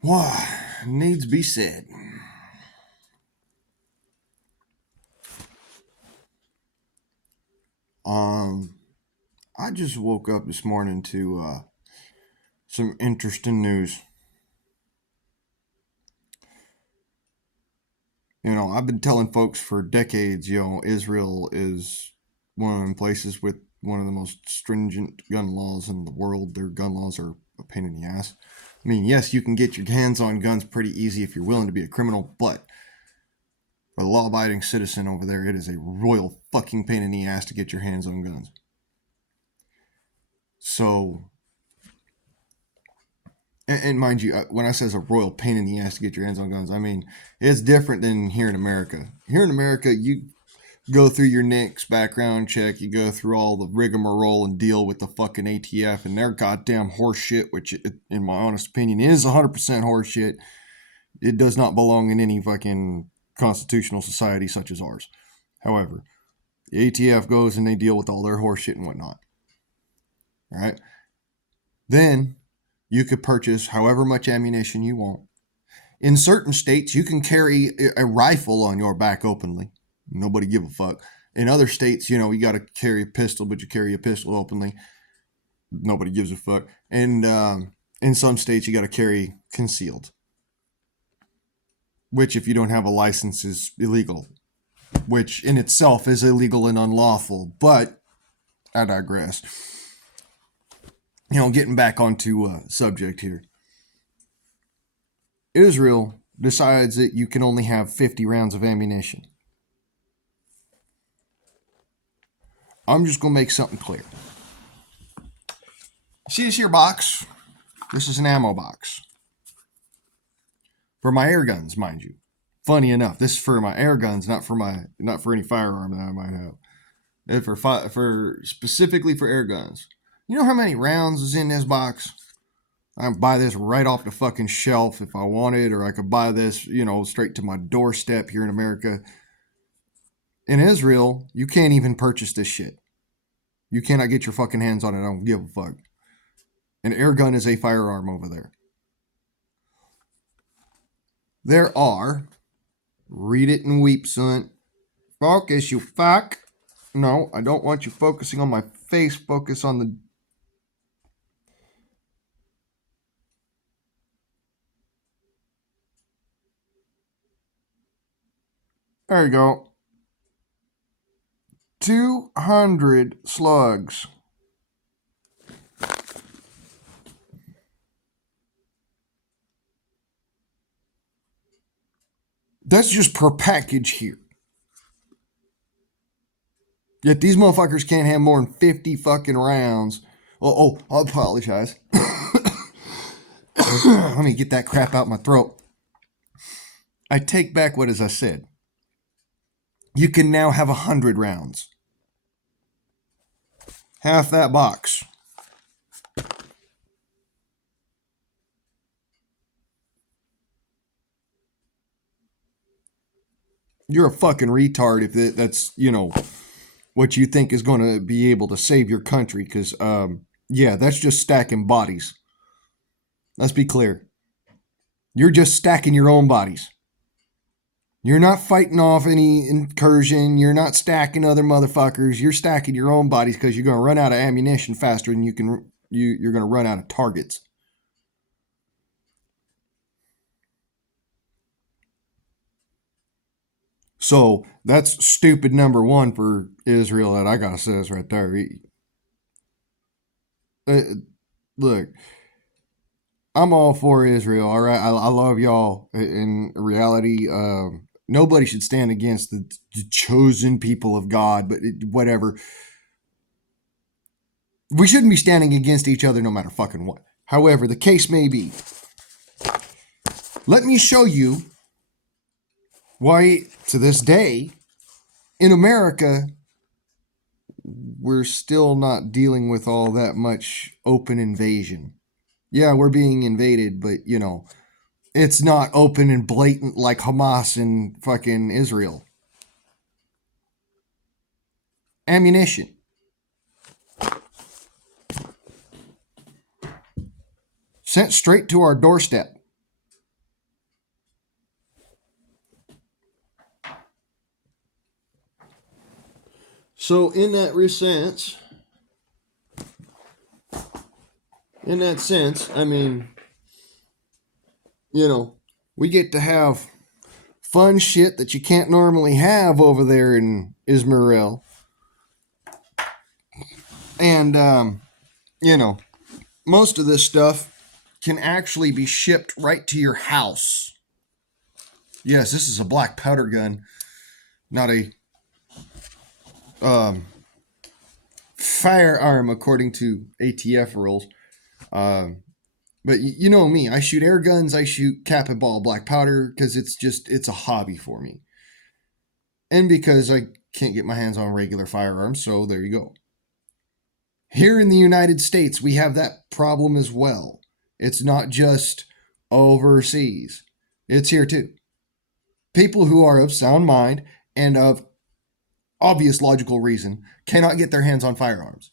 Why needs be said. Um, I just woke up this morning to some interesting news. I've been telling folks for decades, Israel is one of the places with one of the most stringent gun laws in the world. Their gun laws are a pain in the ass. I mean, yes, you can get your hands on guns pretty easy if you're willing to be a criminal, but for the law abiding citizen over there, it is a royal fucking pain in the ass to get your hands on guns. So, and mind you, when I say it's a royal pain in the ass to get your hands on guns, I mean it's different than here in America. Here in America, you go through your NICS background check, you go through all the rigmarole and deal with the fucking ATF and their goddamn horse shit, which, in my honest opinion, is 100% horse shit. It does not belong in any fucking constitutional society such as ours. However, the ATF goes and they deal with all their horse shit and whatnot. All right. Then you could purchase however much ammunition you want. In certain states, you can carry a rifle on your back openly. Nobody give a fuck. In other states, you got to carry a pistol, but you carry a pistol openly. Nobody gives a fuck. And in some states, you got to carry concealed, which, if you don't have a license, is illegal, which in itself is illegal and unlawful. But I digress. Getting back onto subject here. Israel decides that you can only have 50 rounds of ammunition. I'm just going to make something clear. See this here box? This is an ammo box. For my air guns, mind you. Funny enough, this is for my air guns, not for any firearm that I might have. And for specifically for air guns. You know how many rounds is in this box? I can buy this right off the fucking shelf if I wanted, or I could buy this, straight to my doorstep here in America. In Israel, you can't even purchase this shit. You cannot get your fucking hands on it. I don't give a fuck. An air gun is a firearm over there. There are, read it and weep, son. Focus, you fuck. No, I don't want you focusing on my face. Focus on the... There you go. 200 slugs. That's just per package here. Yet these motherfuckers can't have more than 50 fucking rounds. I apologize. Let me get that crap out my throat. I take back what I said. You can now have 100 rounds. Half that box. You're a fucking retard if that's, what you think is going to be able to save your country. Because, that's just stacking bodies. Let's be clear. You're just stacking your own bodies. You're not fighting off any incursion. You're not stacking other motherfuckers. You're stacking your own bodies because you're going to run out of ammunition faster than you're going to run out of targets. So that's stupid number one for Israel that I gotta say is right there. Look, I'm all for Israel. All right, I love y'all. In reality, nobody should stand against the chosen people of God. But whatever, we shouldn't be standing against each other no matter fucking what. However, the case may be. Let me show you why, to this day, in America, we're still not dealing with all that much open invasion. Yeah, we're being invaded, but, it's not open and blatant like Hamas in fucking Israel. Ammunition. Sent straight to our doorstep. So in that sense, I mean, we get to have fun shit that you can't normally have over there in Isreal. And, most of this stuff can actually be shipped right to your house. Yes, this is a black powder gun, not a firearm according to ATF rules. But you know me, I shoot air guns, I shoot cap and ball black powder because it's a hobby for me. And because I can't get my hands on regular firearms, so there you go. Here in the United States, we have that problem as well. It's not just overseas, it's here too. People who are of sound mind and of obvious logical reason cannot get their hands on firearms.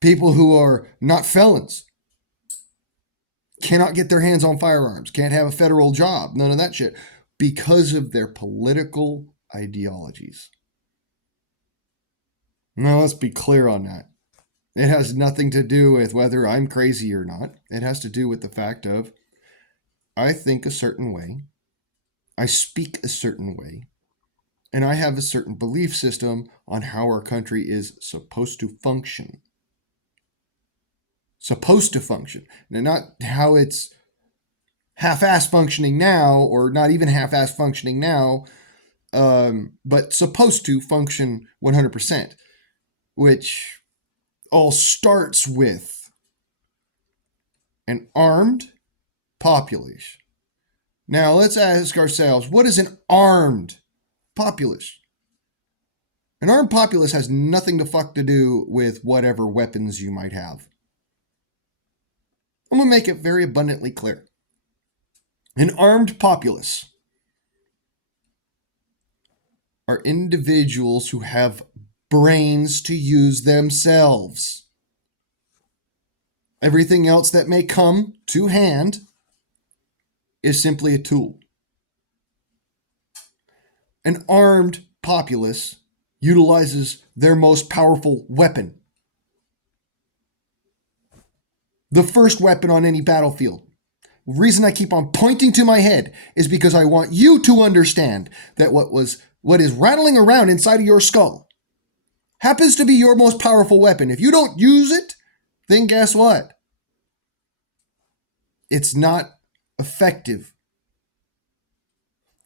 People who are not felons cannot get their hands on firearms, can't have a federal job, none of that shit, because of their political ideologies. Now, let's be clear on that. It has nothing to do with whether I'm crazy or not. It has to do with the fact of I think a certain way, I speak a certain way, and I have a certain belief system on how our country is supposed to function. Supposed to function. And not how it's half-ass functioning now, or not even half-ass functioning now, but supposed to function 100%, which all starts with an armed populace. Now, let's ask ourselves, what is an armed populace? An armed populace has nothing to fuck to do with whatever weapons you might have. I'm going to make it very abundantly clear. An armed populace are individuals who have brains to use themselves. Everything else that may come to hand is simply a tool. An armed populace utilizes their most powerful weapon. The first weapon on any battlefield. The reason I keep on pointing to my head is because I want you to understand that what is rattling around inside of your skull happens to be your most powerful weapon. If you don't use it, then guess what? It's not effective.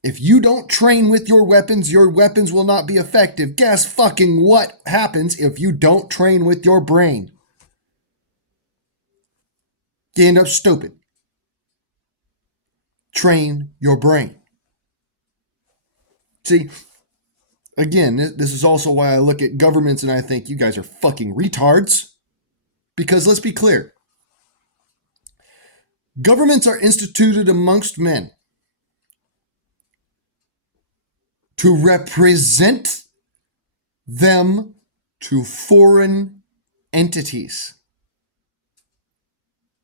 If you don't train with your weapons will not be effective. Guess fucking what happens if you don't train with your brain? You end up stupid. Train your brain. See, again, this is also why I look at governments and I think you guys are fucking retards. Because let's be clear. Governments are instituted amongst men to represent them to foreign entities.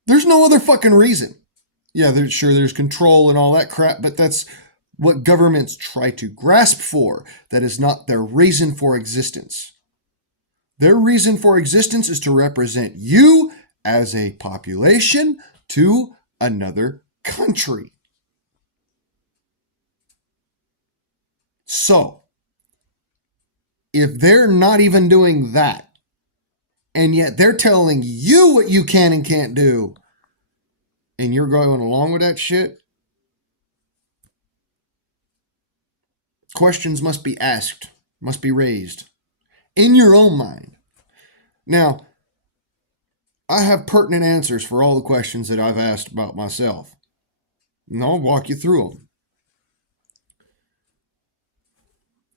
There's no other fucking reason. Yeah, there's control and all that crap, but that's what governments try to grasp for. That is not their reason for existence. Their reason for existence is to represent you as a population to another country. So, if they're not even doing that, and yet they're telling you what you can and can't do, and you're going along with that shit, questions must be asked, must be raised in your own mind. Now, I have pertinent answers for all the questions that I've asked about myself, and I'll walk you through them.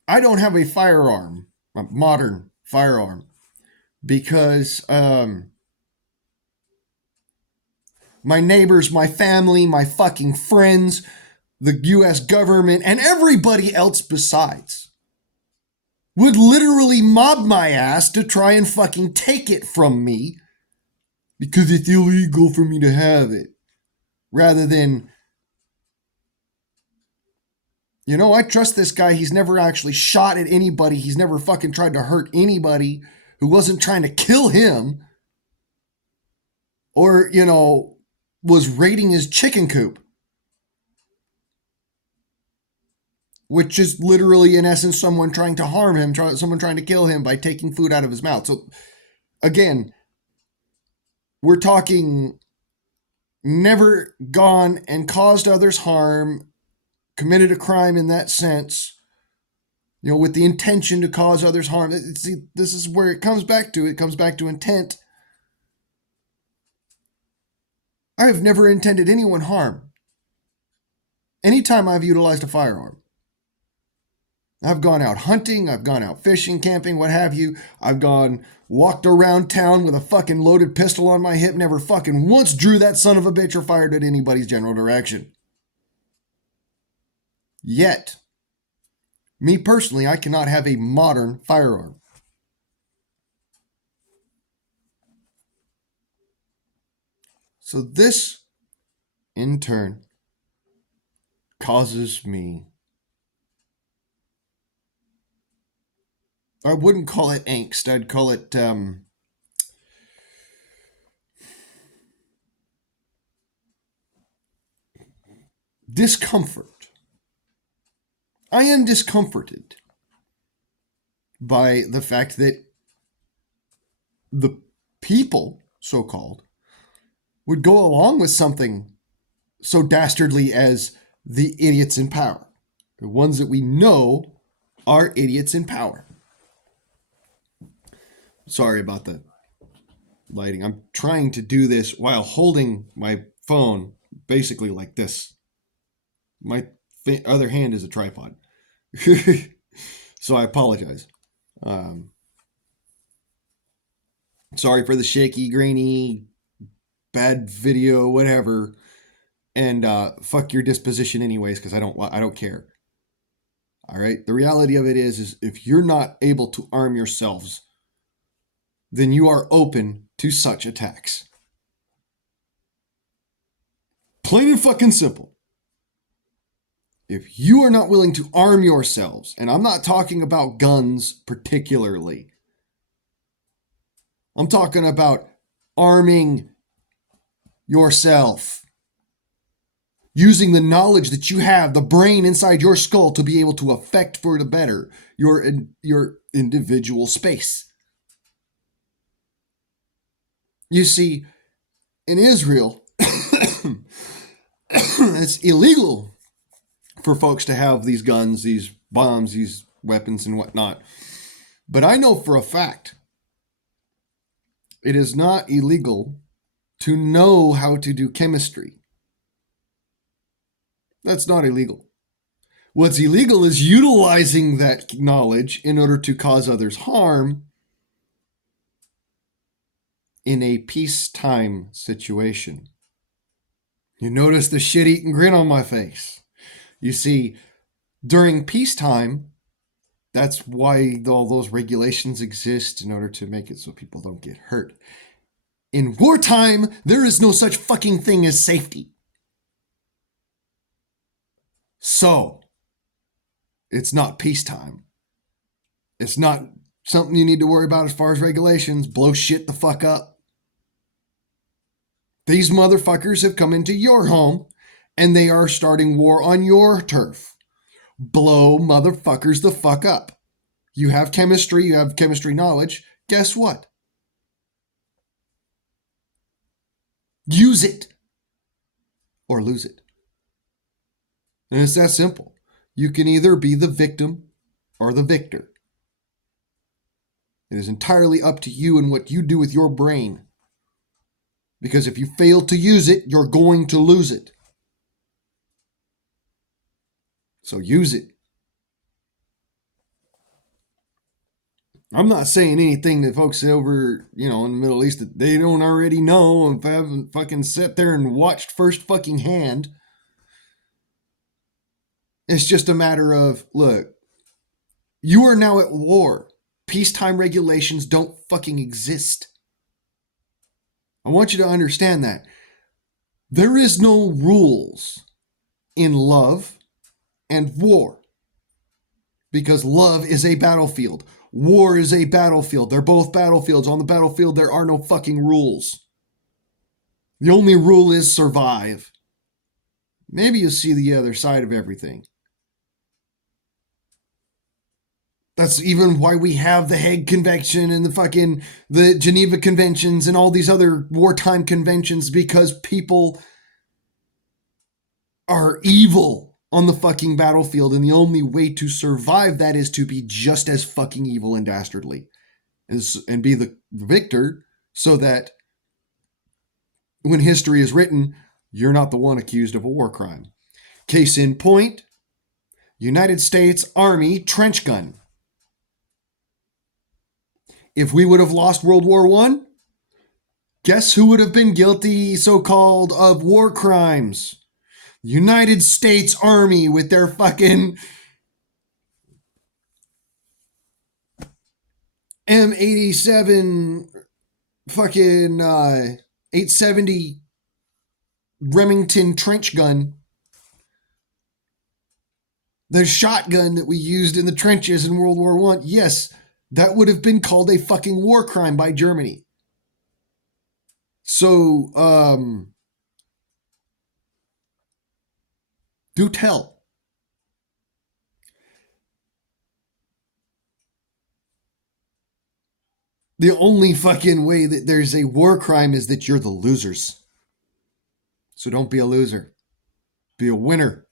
I don't have a firearm, a modern firearm, because my neighbors, my family, my fucking friends, the US government, and everybody else besides would literally mob my ass to try and fucking take it from me because it's illegal for me to have it, rather than You know, I trust this guy. He's never actually shot at anybody. He's never fucking tried to hurt anybody who wasn't trying to kill him or, was raiding his chicken coop, which is literally, in essence, someone trying to harm him, someone trying to kill him by taking food out of his mouth. So, again, we're talking never gone and caused others harm, committed a crime in that sense, with the intention to cause others harm. See, this is where it comes back to. It comes back to intent. I have never intended anyone harm. Anytime I've utilized a firearm, I've gone out hunting, I've gone out fishing, camping, what have you. I've walked around town with a fucking loaded pistol on my hip, never fucking once drew that son of a bitch or fired at anybody's general direction. Yet, me personally, I cannot have a modern firearm. So this, in turn, causes me, I wouldn't call it angst, I'd call it discomfort. I am discomforted by the fact that the people, so-called, would go along with something so dastardly as the idiots in power. The ones that we know are idiots in power. Sorry about the lighting. I'm trying to do this while holding my phone basically like this. My other hand is a tripod. So I apologize. Sorry for the shaky, grainy, bad video, whatever. And fuck your disposition anyways, because I don't care. All right. The reality of it is if you're not able to arm yourselves, then you are open to such attacks. Plain and fucking simple. If you are not willing to arm yourselves, and I'm not talking about guns particularly, I'm talking about arming yourself. Using the knowledge that you have, the brain inside your skull, to be able to affect for the better your individual space. You see, in Israel, it's illegal for folks to have these guns, these bombs, these weapons and whatnot. But I know for a fact it is not illegal to know how to do chemistry. That's not illegal. What's illegal is utilizing that knowledge in order to cause others harm in a peacetime situation. You notice the shit-eating grin on my face. You see, during peacetime, that's why all those regulations exist, in order to make it so people don't get hurt. In wartime, there is no such fucking thing as safety. So, it's not peacetime. It's not something you need to worry about as far as regulations. Blow shit the fuck up. These motherfuckers have come into your home and they are starting war on your turf. Blow motherfuckers the fuck up. You have chemistry knowledge. Guess what? Use it or lose it. And it's that simple. You can either be the victim or the victor. It is entirely up to you and what you do with your brain. Because if you fail to use it, you're going to lose it. So use it. I'm not saying anything that folks over, in the Middle East that they don't already know and haven't fucking sat there and watched first fucking hand. It's just a matter of, look, you are now at war. Peacetime regulations don't fucking exist. I want you to understand that. There is no rules in love. and war. Because love is a battlefield. War is a battlefield. They're both battlefields. On the battlefield, there are no fucking rules. The only rule is survive. Maybe you'll see the other side of everything. That's even why we have the Hague Convention and the Geneva Conventions and all these other wartime conventions, because people are evil on the fucking battlefield, and the only way to survive that is to be just as fucking evil and dastardly and be the victor, so that when history is written, you're not the one accused of a war crime. Case in point, United States Army trench gun. If we would have lost World War I, guess who would have been guilty, so-called, of war crimes? United States Army with their fucking M87 fucking 870 Remington trench gun. The shotgun that we used in the trenches in World War I. Yes, that would have been called a fucking war crime by Germany. So, do tell. The only fucking way that there's a war crime is that you're the losers. So don't be a loser. Be a winner.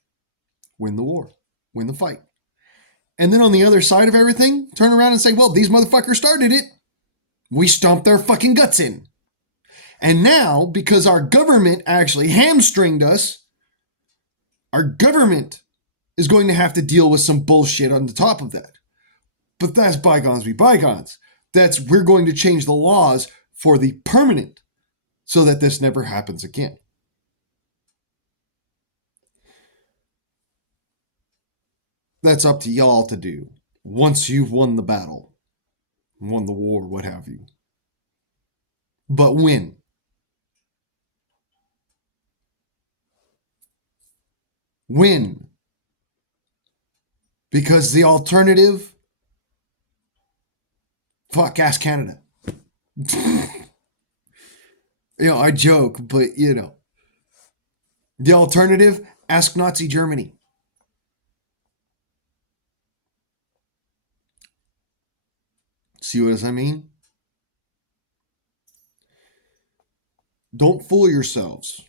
Win the war. Win the fight. And then on the other side of everything, turn around and say, well, these motherfuckers started it. We stomped their fucking guts in. And now, because our government actually hamstringed us, our government is going to have to deal with some bullshit on the top of that. But that's bygones be bygones. We're going to change the laws for the permanent so that this never happens again. That's up to y'all to do once you've won the battle, won the war, what have you. But win. Win. Because the alternative, fuck, ask Canada. I joke, but the alternative, ask Nazi Germany. See what I mean? Don't fool yourselves.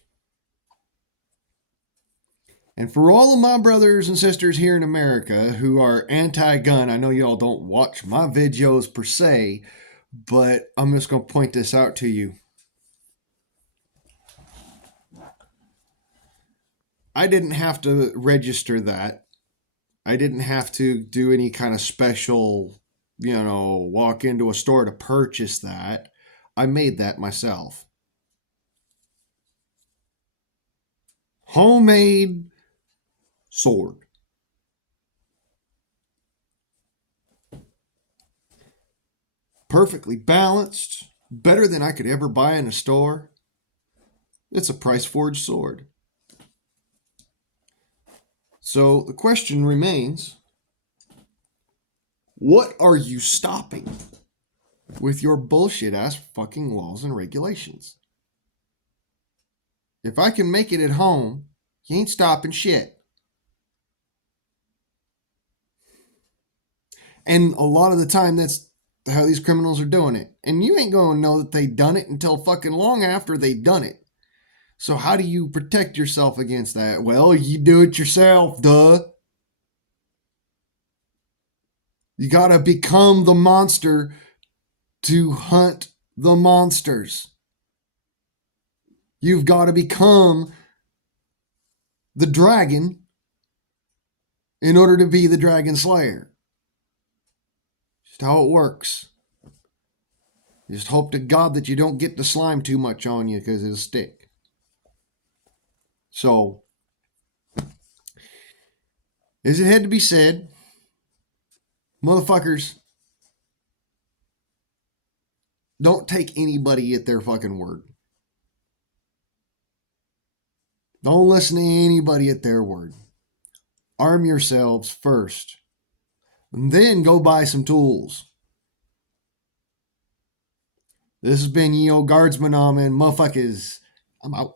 And for all of my brothers and sisters here in America who are anti-gun, I know y'all don't watch my videos per se, but I'm just going to point this out to you. I didn't have to register that. I didn't have to do any kind of special, walk into a store to purchase that. I made that myself. Homemade sword. Perfectly balanced. Better than I could ever buy in a store. It's a price forged sword. So the question remains, what are you stopping with your bullshit ass fucking laws and regulations? If I can make it at home, you ain't stopping shit. And a lot of the time, that's how these criminals are doing it. And you ain't going to know that they done it until fucking long after they done it. So how do you protect yourself against that? Well, you do it yourself, duh. You got to become the monster to hunt the monsters. You've got to become the dragon in order to be the dragon slayer. Just how it works. Just hope to God that you don't get the slime too much on you, because it'll stick. So, as it had to be said, motherfuckers, don't take anybody at their fucking word. Don't listen to anybody at their word. Arm yourselves first. And then go buy some tools. This has been Guardsman Alman. Motherfuckers. I'm out.